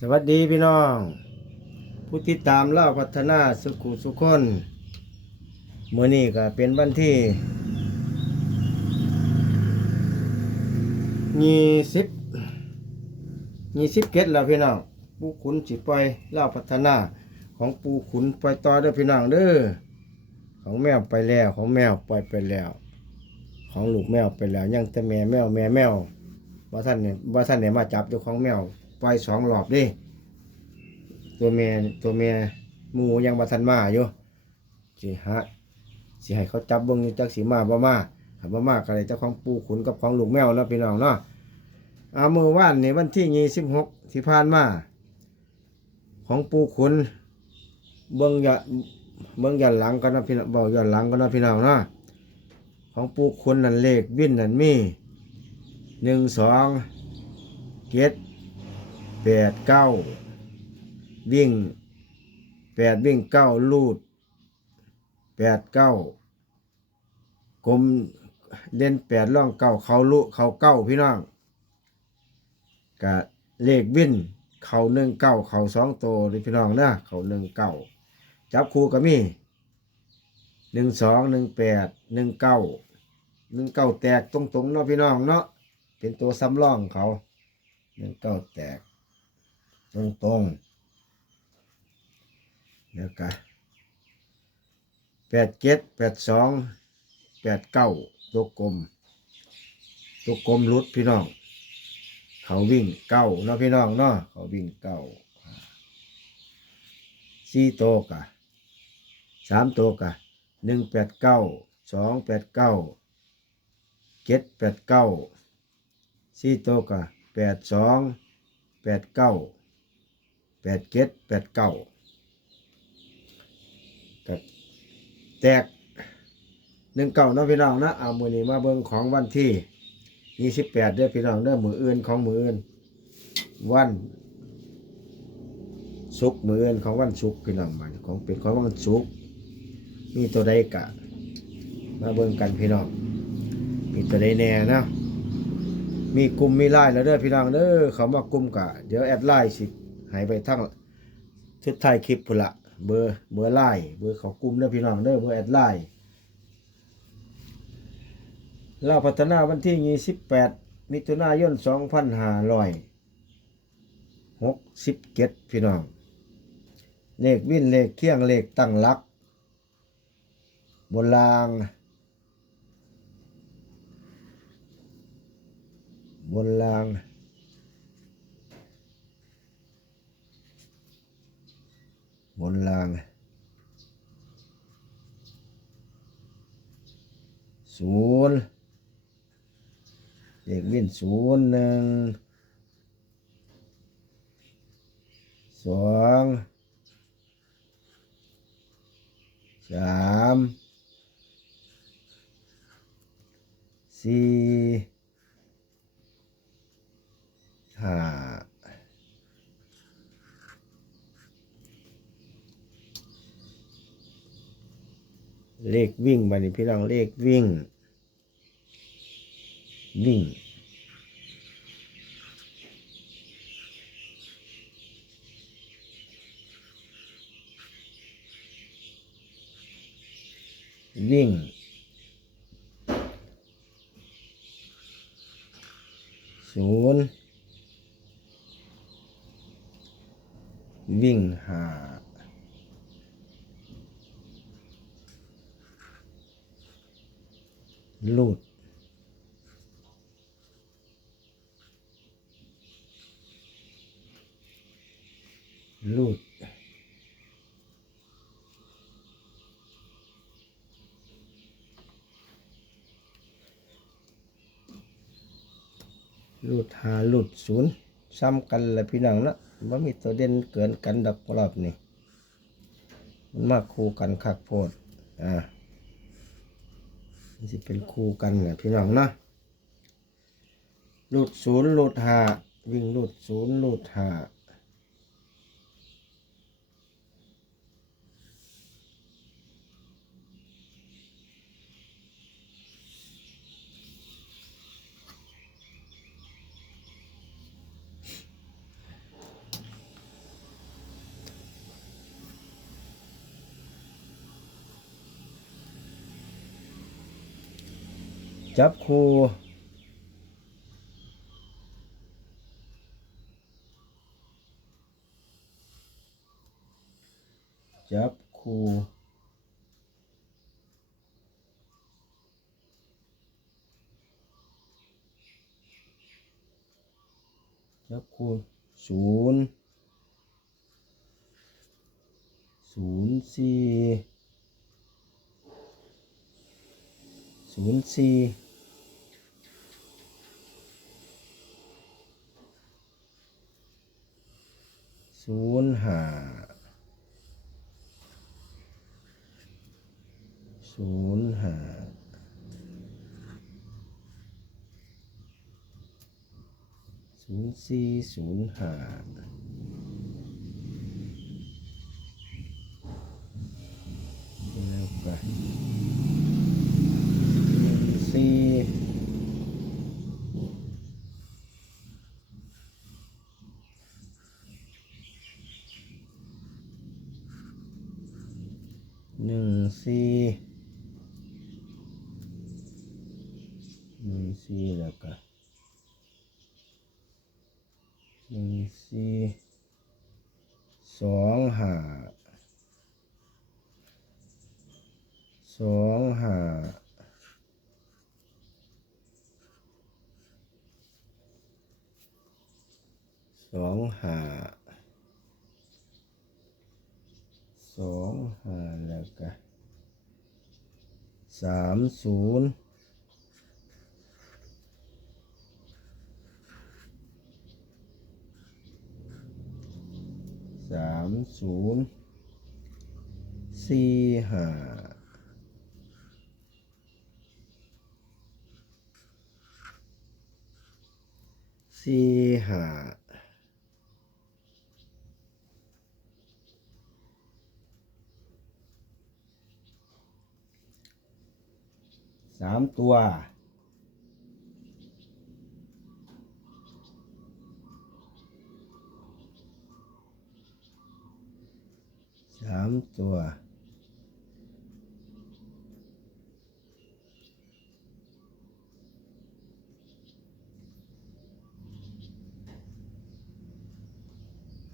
สวัสดีพี่น้อง ผู้ติดตามเล่าพัฒนาสุขุสุขคนเมื่อนี้ก็เป็นวันที่ยี่สิบยี่สิบเกตแล้วพี่น้องปูขุนจิปล่อยเล่าพัฒนาของปูขุนปล่อยต่อเด้อพี่น้องเด้อของแมวไปแล้วของแมวปล่อยไปแล้ว ของลูกแมวไปแล้ว ยังแต่แม่แมวแม่แมวว่าท่านเนี่ยว่าท่านเนี่ยมาจับเจ้าของแมว ปล่อยสองรอบดิตัวแม่ตัวแม่หมูยังมาทันมาอยู่สิฮะสิให้เขาจับเบิ่งอยู่จักสีมาบ่มาถ้าบ่มาก็เลยเจ้าของปูขุนกับของลูกแมวเนาะพี่น้องเนาะเอามือว่านในวันที่ยี่สิบหกที่ผ่านมา ของปูขุน เบิ่งย่าเบิ่งย้อนหลังก็นาะพี่น้องบอกย้อนหลังก็นาะพี่น้องเนาะของปูคุณนั่นเลขวิ่นนั่นมีหนึ่งสองเจ็ด แปดเก้าวิ่งแปดวิ่งเก้าลูดแปดเก้ากลมเด่นแปดล่องเก้าเขาลุเขาเก้าพี่น้องกะเลขวิ่นเขาหนึ่งเก้าเขาสองโตเลยพี่น้องนะเขาหนึ่งเก้าจับคู่ก็มีหนึ่งสองหนึ่งแปดหนึ่งเก้าหนึ่งเก้าแตกตรงตรงๆเนาะพี่น้องเนาะเป็นตัวซ้ำร่องเขาหนึ่งเก้าแตก ตรงตรงๆแล้วก็แปดเจ็ดแปดสองแปดเก้าตัวกลมตัวกลมรุดพี่น้อง เขาวิ่งเก้าเนาะพี่น้องเนาะเขาวิ่งเก้าสี่โตกะสามโตกะหนึ่งแปดเก้าสองแปดเก้าเจ็ดแปดเก้าสี่ตัวกะแปดสองแปดเก้า แปดเจ็ดแปดเก้ากับแตกหนึ่งเก้านะพี่น้องนะเอามือนี้มาเบิ่งของวันที่ยี่สิบแปดเด้อพี่น้องเด้อมืออื่นของมืออื่น วันศุกมืออื่นของวันศุกพี่น้องมันของเป็นของวันศุกมีตัวใดกะ มาเบิ่งกันพี่น้องมีตัวใดแน่นะมีกลุ่มมีไลน์แล้วเด้อพี่น้องเด้อเขามากลุ่มกะ เดี๋ยวแอดไลน์สิ หายไปทั้งชุดไทายคลิปพุ่นละเบอร์เบอร์ไลน์เบอร์เขากลุ่มเด้อพี่น้องเด้อเบอร์แอดไลน์ลาพัฒนาวันที่28มิถุนายน2567พี่น้อง เลขวินเลขเคียงเลขตั้งลักบนราง บนราง นราง ศูนย์เด็กวิ่นศูนย์หนึ่ง สอง สาม สี่ห้า เลขวิ่งบัดนี้พี่น้องเลขวิ่ง วิ่ง วิ่งศูนย์วิ่งหา ลูดลูดลูดหาลูดศูนย์ซ้ำกันแหละพี่น้องนะว่ามีตัวเด่นเกินกันดอกรอบนี่มันมาคู่กันคักโพดอ่า สิเป็นคู่กันแหละพี่น้องเนาะลูดศูนย์ลูดหาวิ่งลูดศูนย์ลูดหา จับคูจับคูจับคูศูนย์ศูนย์สี่ศูนย์สี่ ศูนย์ห้าศูนย์ห้าศูนย์สี่ศูนย์ห้าแล้วก็หนึ่งสี่ หนึ่งสี่ หนึ่งสี่แล้วก็หนึ่งสี่สองห้าสองห้าสองห้าสองห้าแล้วก็สามศูนย์สาม ศูนย์สี่ห้าสี่ห้าสามตัว สาม ตัว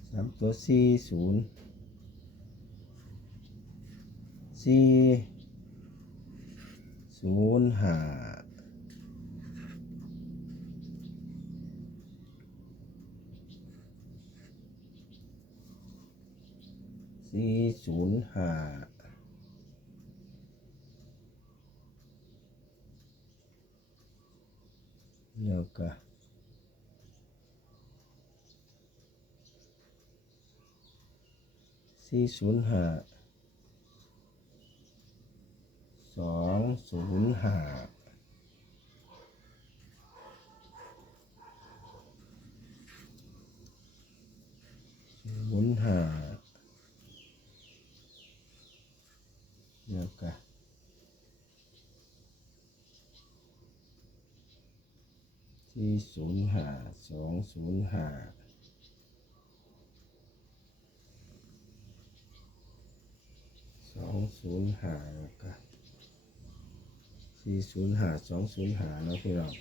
สามตัวสี่ศูนย์สี่ศูนย์ห้า สี่ศูนย์ห้าแล้วก็สี่ศูนย์ห้าสองศูนย์ห้าศูนย์ห้าแล้วก็สี่ ศูนย์ห้าสองศูนย์ห้าสองศูนย์ห้าแล้วก็สี่ศูนย์ห้าสองศูนย์ห้าเนาะพี่น้อง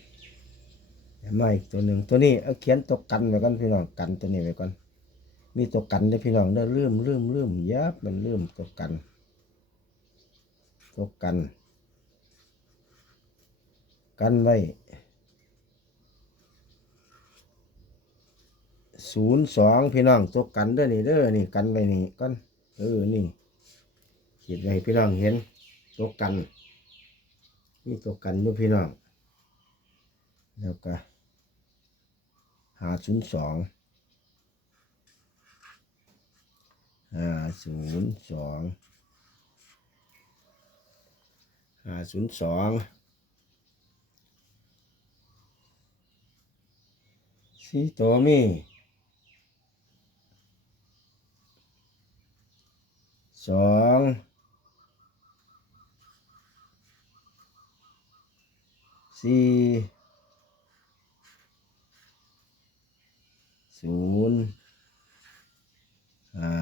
เดี๋ยวมาอีกตัวหนึ่งตัวนี้เอาเขียนตัวกันไว้ก่อนพี่น้องกันตัวนี้ไว้ก่อนมีตัวกันเด้อพี่น้องเด้อเริ่มเริ่มเริ่มยับมันเริ่มตัวกันตัวกัน กันไว้ ศูนย์สองพี่น้องตัวกันเด้อนี่เด้อนี่กันไว้นี่ก่อนเออนี่ขีดไว้ให้พี่น้องเห็นตัวกันนี่ตัวกันอยู่พี่น้องแล้วก็หาศูนย์สองห้าศูนย์สองห้าศูนย์สองสี่ตัวมี สองสี่ศูนย์ห้า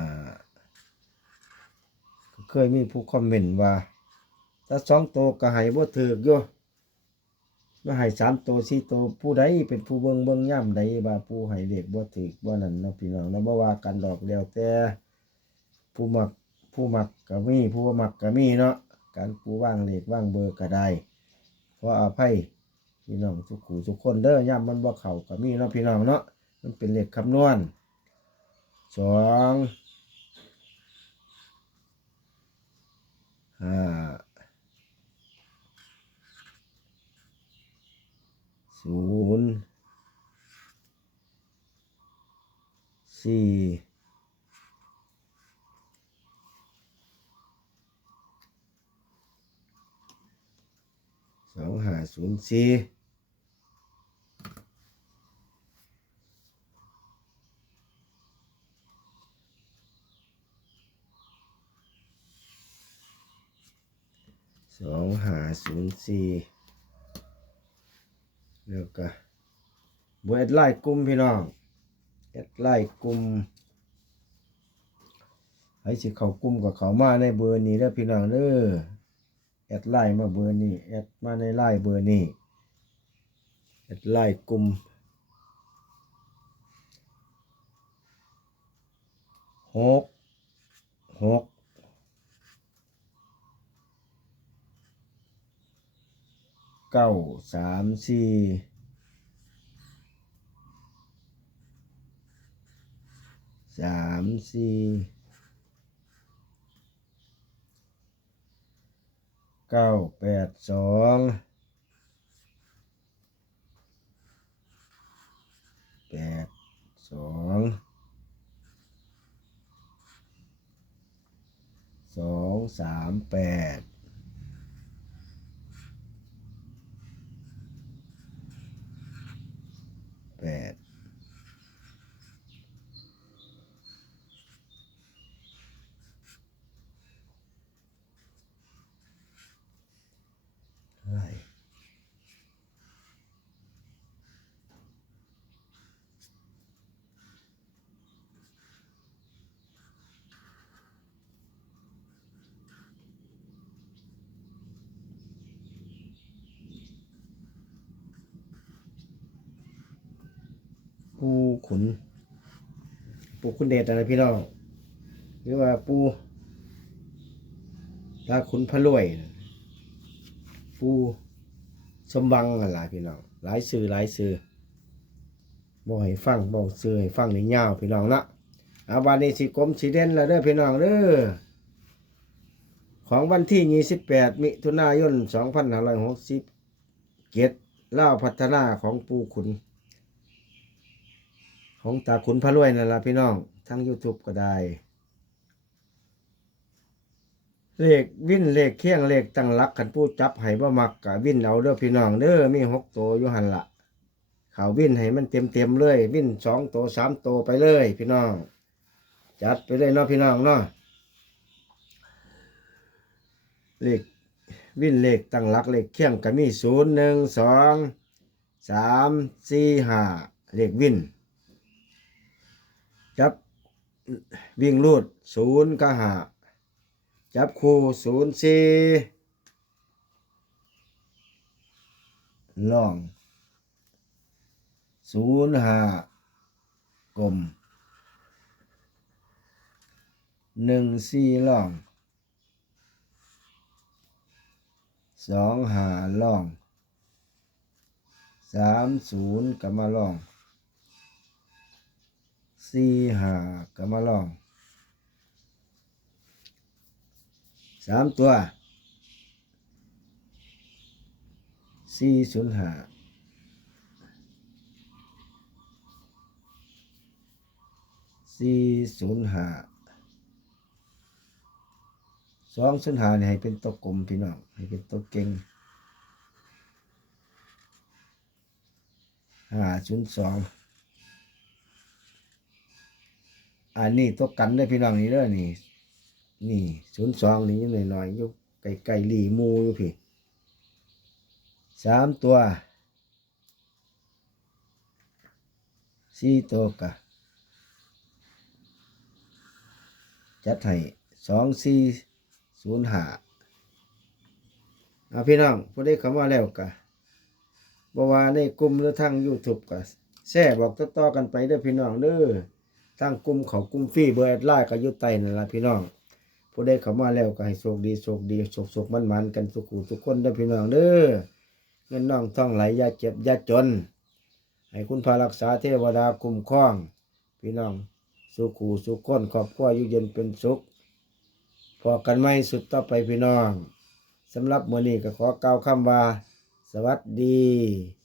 เคยมีผู้คอมเมนต์ว่า ถ้าสองตัวก็ให้บ่ถือกอยู่มาให้สามตัวสี่ตัวผู้ใดเป็นผู้เบิงเบิงย่ำใดว่าผู้ให้เด็กบ่ถือบ่นั่นเนาะพี่น้องเนาะบ่ว่ากันดอกแล้วแต่ผู้มัก ผู้มักก็มีผู้บ่มักก็มีเนาะการผู้ว่างเลขว่างเบอร์ก็ได้ขออภัยพี่น้องทุกขู่ทุกคนเด้อย่ำมันบ่เข้าก็มีเนาะพี่น้องเนาะมันเป็นเลขคำนวณสองห้าศูนย์สี่ องห้าศูนย์สี่สองห้าศูนย์สี่แล้วก็บแอดไลน์กลุ่มพี่น้องแอดไลน์กลุ่มให้สิเขากลุ่มกับเขามาในเบอร์นี้เด้อพี่น้องเด้อ แอดไลน์มาเบอร์นี้แอดมาในไลน์เบอร์นี้แอดไลน์กลุ่มหกหกเก้าสามสี่สามสี่ เก้าแปดสองแปดสองสองสามแปดแปด ปูขุน ปูคุณเดชอะไรพี่น้อง หรือว่าปูตาขุนพระรวย ปูสมบังอะไรพี่น้อง หลายสื่อหลายสื่อบอกให้ฟังบอกสื่อให้ฟังในยาวพี่น้องนะอาบานนี้สิกรมสีเด่นแล้วเด้อพี่น้องเด้อของวันที่ 28 มิถุนายน 2560เกียรติเล่าพัฒนาของปูขุน ของตาขุนพระรวยนั่นละพี่น้อง ทั้ง YouTube ก็ได้ เลขวินเลขเคียงเลขตั้งลักขันผู้จับให้บ่มักกะวินเอาเด้อพี่น้องเด้อมีหกตัวอยู่หันละเขาวินให้มันเต็มเต็มเลย วินสองตัวสามตัวไปเลย พี่น้อง จัดไปเลยเนาะพี่น้องเนาะเลขวินเลขตั้งหลักเลขเคียงก็มีศูนย์หนึ่งสองสามสี่ห้าเลขวิน จับวิ่งรูดศูนย์ก็หาจับคู่ศูนย์สี่ล่องศูนย์ห้ากลมหนึ่งสี่ล่องสองหาล่องสามศูนย์ก็มาล่อง สี่ห้าก็มาลองสามตัวสี่ศูนย์ห้าสี่ศูนย์ห้าสองศูนย์ห้านี่ให้เป็นตัวกลมพี่น้องให้เป็นตัวเก่งห้าศูนย์สอง อันนี้ตัวกันได้พี่น้องนี่เด้อนี่ นี่ศูนย์สองนี่ยังหน่อยๆอยู่ไก่ไก่หลีมูอยู่พี่สามตัวสี่ตัวกะจัดให้สองสี่ศูนย์ห้าเอาพี่น้องผู้ได้คำว่าแล้วกะบ่ว่าในกลุ่มหรือทาง YouTube ก็แชร์บอกต่อๆกันไปเด้อพี่น้องเด้อ ทางกลุ่มเขากลุ่มฟรีเบอร์แอดไลน์ก็อยู่ใต้นั่นละพี่น้องผู้ใดเข้ามาแล้วก็ให้โชคดีโชคดีโชคโชคมันมันๆกันสุขุทุกคนเด้อพี่น้องเด้อเงินน้องท่องไหลยาเจ็บยาจน ให้คุณพารักษาเทวดาคุ้มครอง พี่น้องสุขูสุขคนครอบครัวอยู่เย็นเป็นสุขพอกันไม่สุดต่อไปพี่น้องสำหรับมื้อนี้ก็ขอกล่าวคำว่า สวัสดี